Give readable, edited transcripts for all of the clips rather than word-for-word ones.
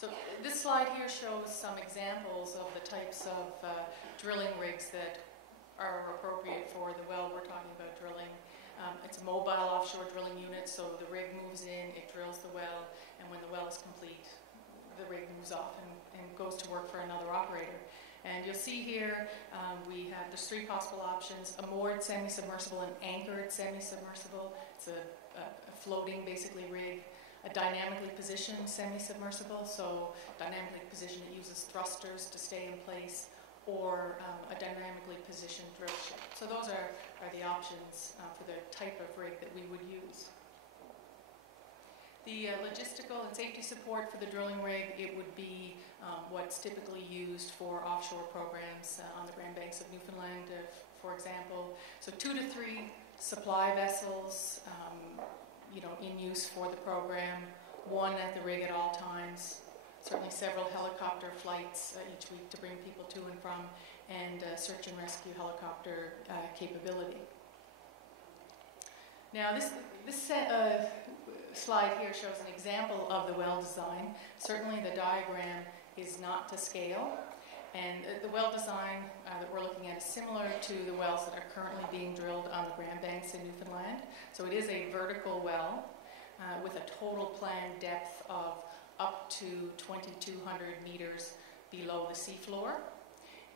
So this slide here shows some examples of the types of drilling rigs that are appropriate for the well we're talking about drilling. It's a mobile offshore drilling unit, so the rig moves in, it drills the well, and when the well is complete, the rig moves off and goes to work for another operator. And you'll see here there's three possible options: a moored semi-submersible, an anchored semi-submersible. It's a floating, basically, rig. A dynamically positioned semi-submersible, so dynamically positioned, it uses thrusters to stay in place, or a dynamically positioned drill ship. So those are the options for the type of rig that we would use. The logistical and safety support for the drilling rig, it would be what's typically used for offshore programs on the Grand Banks of Newfoundland, for example. So 2 to 3 supply vessels, in use for the program, 1 at the rig at all times, certainly several helicopter flights each week to bring people to and from, and search and rescue helicopter capability. Now this slide here shows an example of the well design. Certainly the diagram is not to scale, and the well design that we're looking at is similar to the wells that are currently being drilled on the Grand Banks in Newfoundland. So it is a vertical well with a total planned depth of up to 2,200 meters below the seafloor.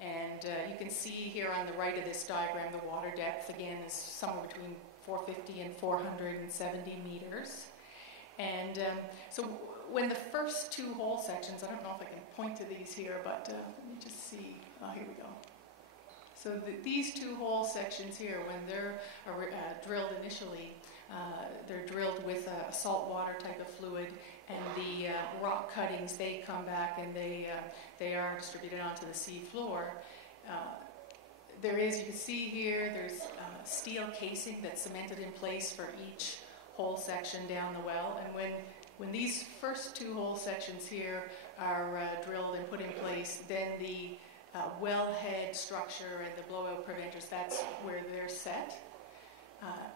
And you can see here on the right of this diagram, the water depth again is somewhere between 450 and 470 meters. And so when the first 2 hole sections, I don't know if I can point to these here, but let me just see. Oh, here we go. So these 2 hole sections here, when they're drilled initially, they're drilled with a saltwater type of fluid, and the rock cuttings, they come back and they are distributed onto the sea floor. There is, you can see here, there's steel casing that's cemented in place for each hole section down the well, and when these first 2 hole sections here are drilled and put in place, then the wellhead structure and the blowout preventers, that's where they're set.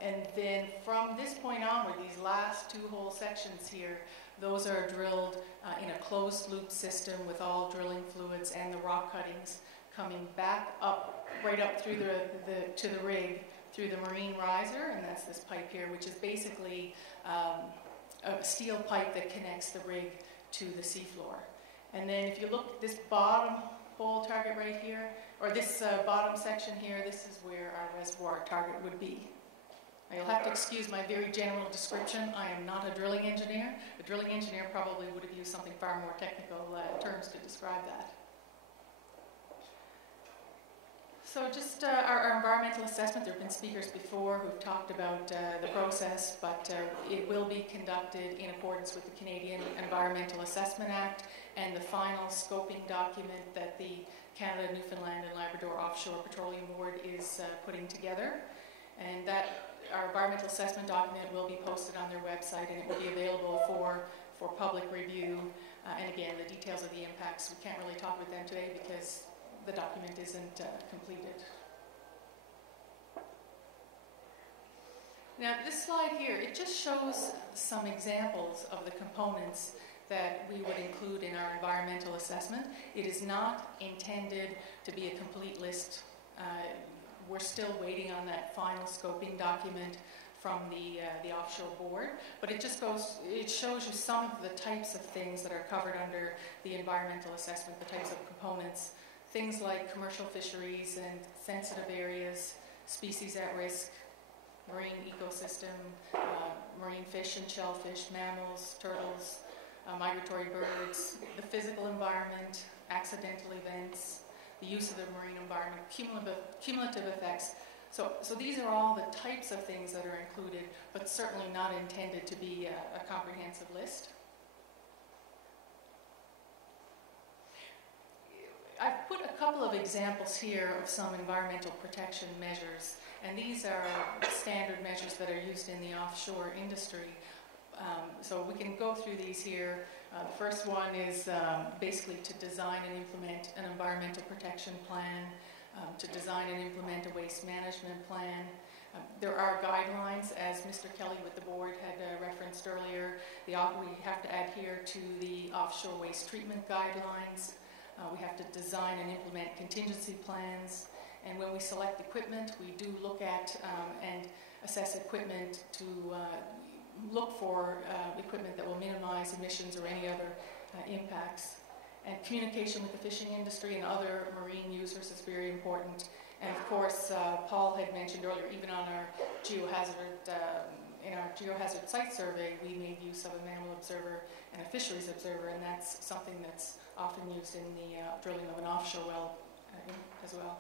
And then from this point onward, these last 2 hole sections here, those are drilled in a closed loop system with all drilling fluids and the rock cuttings coming back up, right up through to the rig, through the marine riser, and that's this pipe here, which is basically a steel pipe that connects the rig to the seafloor. And then if you look at this bottom hole target right here, or this bottom section here, this is where our reservoir target would be. Now, you'll have to excuse my very general description. I am not a drilling engineer. A drilling engineer probably would have used something far more technical terms to describe that. So just our environmental assessment, there have been speakers before who've talked about the process, but it will be conducted in accordance with the Canadian Environmental Assessment Act and the final scoping document that the Canada, Newfoundland and Labrador Offshore Petroleum Board is putting together. And that our environmental assessment document will be posted on their website, and it will be available for public review. And again, the details of the impacts, we can't really talk with them today because the document isn't completed. Now, this slide here, it just shows some examples of the components that we would include in our environmental assessment. It is not intended to be a complete list. We're still waiting on that final scoping document from the offshore board, but it shows you some of the types of things that are covered under the environmental assessment, the types of components. Things like commercial fisheries and sensitive areas, species at risk, marine ecosystem, marine fish and shellfish, mammals, turtles, migratory birds, the physical environment, accidental events, the use of the marine environment, cumulative effects. So these are all the types of things that are included, but certainly not intended to be a comprehensive list. I've put a couple of examples here of some environmental protection measures, and these are standard measures that are used in the offshore industry. So we can go through these here. The first one is basically to design and implement an environmental protection plan, to design and implement a waste management plan, There are guidelines, as Mr. Kelly with the board had referenced earlier. We have to adhere to the offshore waste treatment guidelines. We have to design and implement contingency plans. And when we select equipment, we do look at and assess equipment to look for equipment that will minimize emissions or any other impacts. And communication with the fishing industry and other marine users is very important. And of course, Paul had mentioned earlier, even on our in our geohazard site survey, we made use of a mammal observer and a fisheries observer, and that's something that's often used in the drilling of an offshore well as well.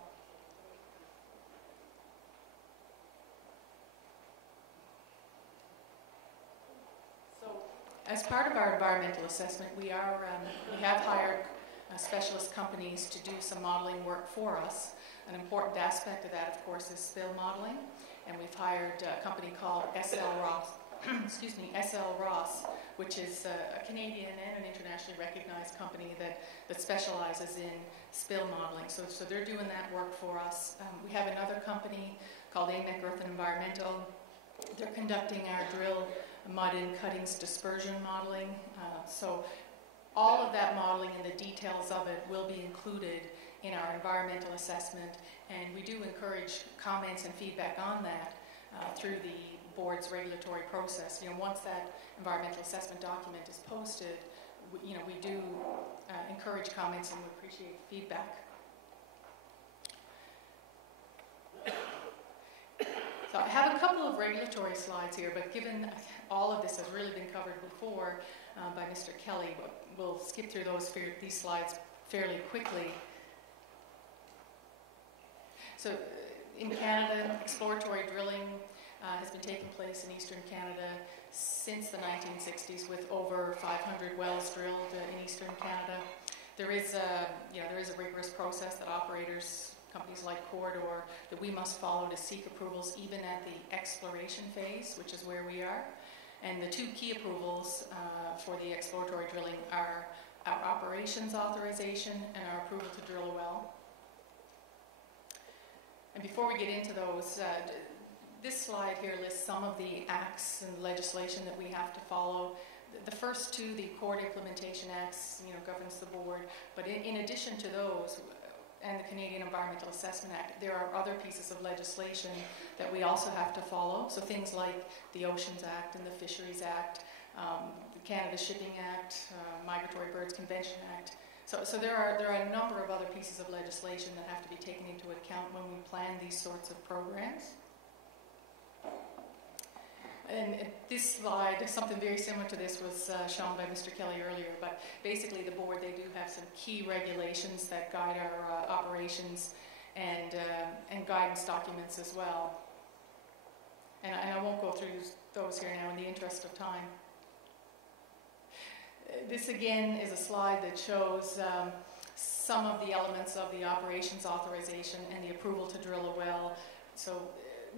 So, as part of our environmental assessment, we have hired specialist companies to do some modeling work for us. An important aspect of that, of course, is spill modeling, and we've hired a company called SL Ross, which is a Canadian and an internationally recognized company that specializes in spill modeling. So they're doing that work for us. We have another company called AMEC Earth and Environmental. They're conducting our drill, mud, and cuttings dispersion modeling. So all of that modeling and the details of it will be included in our environmental assessment, and we do encourage comments and feedback on that through the board's regulatory process. Once that environmental assessment document is posted, we do encourage comments and we appreciate feedback. So I have a couple of regulatory slides here, but given all of this has really been covered before by Mr. Kelly, we'll skip through these slides fairly quickly. So in Canada, exploratory drilling has been taking place in eastern Canada since the 1960s, with over 500 wells drilled in eastern Canada. There is a rigorous process that companies like Corridor, that we must follow to seek approvals even at the exploration phase, which is where we are. And the two key approvals for the exploratory drilling are our operations authorization and our approval to drill a well. And before we get into those, this slide here lists some of the acts and legislation that we have to follow. The first two, the Accord Implementation Acts, governs the board. But in addition to those, and the Canadian Environmental Assessment Act, there are other pieces of legislation that we also have to follow. So things like the Oceans Act and the Fisheries Act, the Canada Shipping Act, Migratory Birds Convention Act. So there are a number of other pieces of legislation that have to be taken into account when we plan these sorts of programs. And this slide, something very similar to this was shown by Mr. Kelly earlier, but basically the board, they do have some key regulations that guide our operations and guidance documents as well. And I won't go through those here now in the interest of time. This again is a slide that shows some of the elements of the operations authorization and the approval to drill a well. So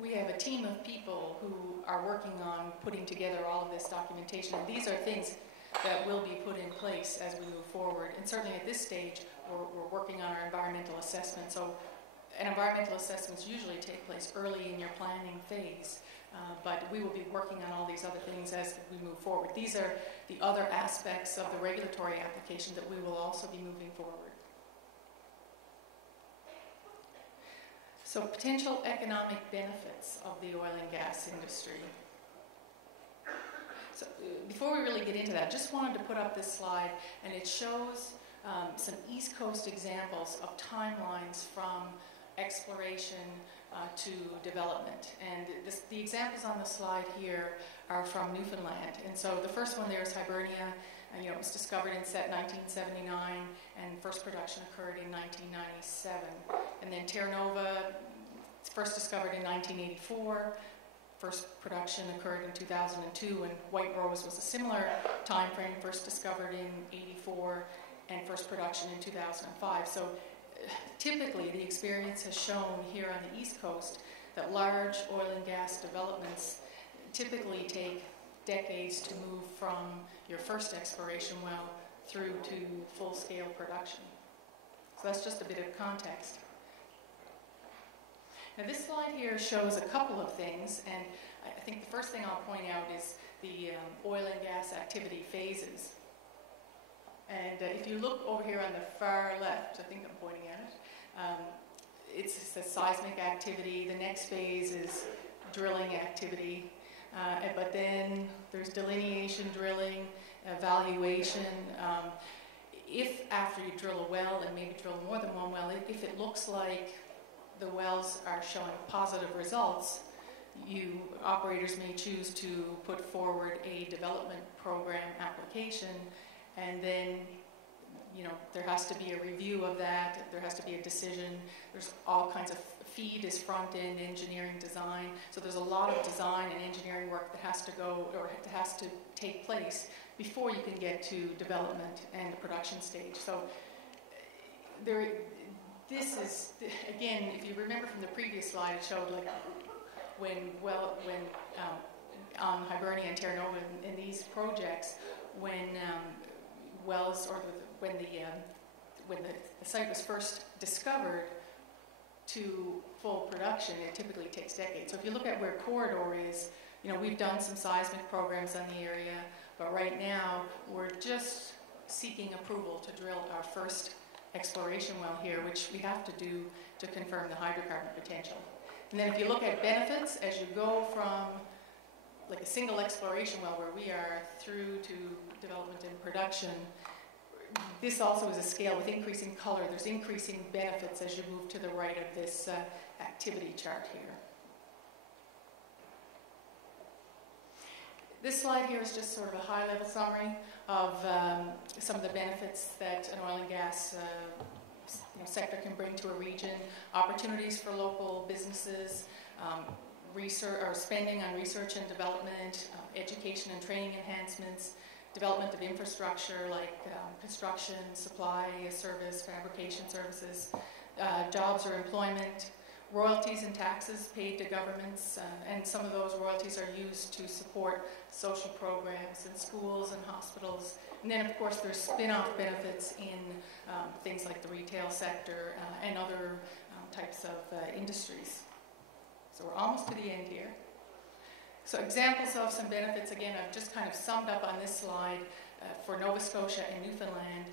we have a team of people who are working on putting together all of this documentation. And these are things that will be put in place as we move forward. And certainly at this stage, we're working on our environmental assessment. So environmental assessments usually take place early in your planning phase. But we will be working on all these other things as we move forward. These are the other aspects of the regulatory application that we will also be moving forward. So potential economic benefits of the oil and gas industry. So before we really get into that, just wanted to put up this slide, and it shows some East Coast examples of timelines from exploration to development. And the examples on the slide here are from Newfoundland. And so the first one there is Hibernia. It was discovered in 1979, and first production occurred in 1997. And then Terre-Neuve, first discovered in 1984. First production occurred in 2002, and White Rose was a similar time frame, first discovered in 84, and first production in 2005. So typically, the experience has shown here on the East Coast that large oil and gas developments typically take decades to move from your first exploration well through to full-scale production. So that's just a bit of context. Now this slide here shows a couple of things, and I think the first thing I'll point out is the oil and gas activity phases. And if you look over here on the far left, I think I'm pointing at it, it's the seismic activity. The next phase is drilling activity. But then there's delineation drilling, evaluation. If after you drill a well, and maybe drill more than one well, if it looks like the wells are showing positive results, operators may choose to put forward a development program application, and then there has to be a review of that, there has to be a decision, there's all kinds of feed is front-end engineering design, so there's a lot of design and engineering work that has to go, or has to take place before you can get to development and the production stage. So this is, again, if you remember from the previous slide, it showed like on Hibernia and Terre-Neuve in these projects, when wells, or when the site was first discovered to full production, it typically takes decades. So if you look at where corridor is, we've done some seismic programs on the area, but right now we're just seeking approval to drill our first exploration well here, which we have to do to confirm the hydrocarbon potential. And then if you look at benefits, as you go from like a single exploration well where we are through to development and production, this also is a scale with increasing color. There's increasing benefits as you move to the right of this activity chart here. This slide here is just sort of a high-level summary of some of the benefits that an oil and gas sector can bring to a region, opportunities for local businesses, research or spending on research and development, education and training enhancements, development of infrastructure like construction, supply, service, fabrication services, jobs or employment, royalties and taxes paid to governments, and some of those royalties are used to support social programs in schools and hospitals. And then, of course, there's spin-off benefits in things like the retail sector and other types of industries. So we're almost to the end here. So examples of some benefits, again, I've just kind of summed up on this slide. For Nova Scotia and Newfoundland,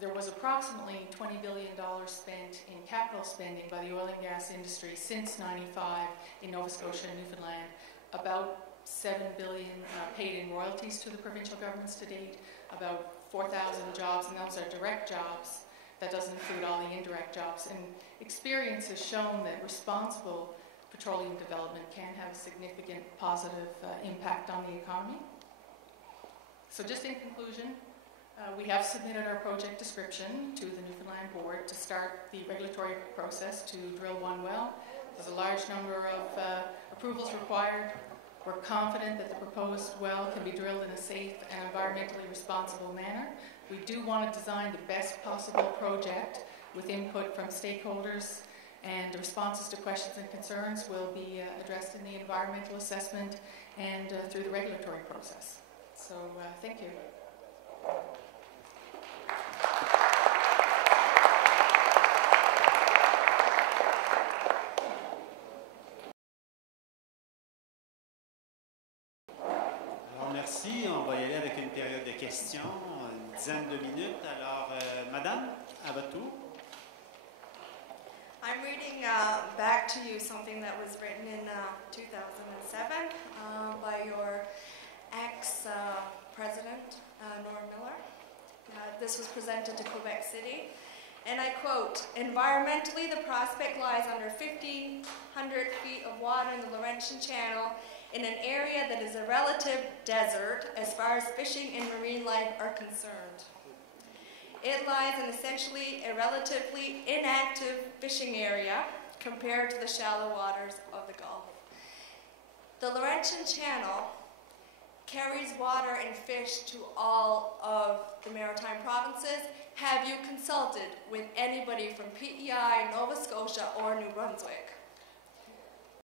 there was approximately $20 billion spent in capital spending by the oil and gas industry since '95 in Nova Scotia and Newfoundland. About $7 billion paid in royalties to the provincial governments to date, about 4,000 jobs, and those are direct jobs. That doesn't include all the indirect jobs. And experience has shown that responsible petroleum development can have a significant positive impact on the economy. So just in conclusion, we have submitted our project description to the Newfoundland Board to start the regulatory process to drill one well. There's a large number of approvals required. We're confident that the proposed well can be drilled in a safe and environmentally responsible manner. We do want to design the best possible project with input from stakeholders, and responses to questions and concerns will be addressed in the environmental assessment and through the regulatory process. So thank you. Alors merci, on va y aller avec une période de questions, une dizaine de minutes. Alors, Madame, à votre tour. I'm reading back to you something that was written in 2007 by your ex-president, Norm Miller. This was presented to Quebec City, and I quote, "Environmentally, the prospect lies under 1,500 feet of water in the Laurentian Channel in an area that is a relative desert as far as fishing and marine life are concerned. It lies in essentially a relatively inactive fishing area compared to the shallow waters of the Gulf. The Laurentian Channel carries water and fish to all of the maritime provinces. Have you consulted with anybody from PEI, Nova Scotia, or New Brunswick?"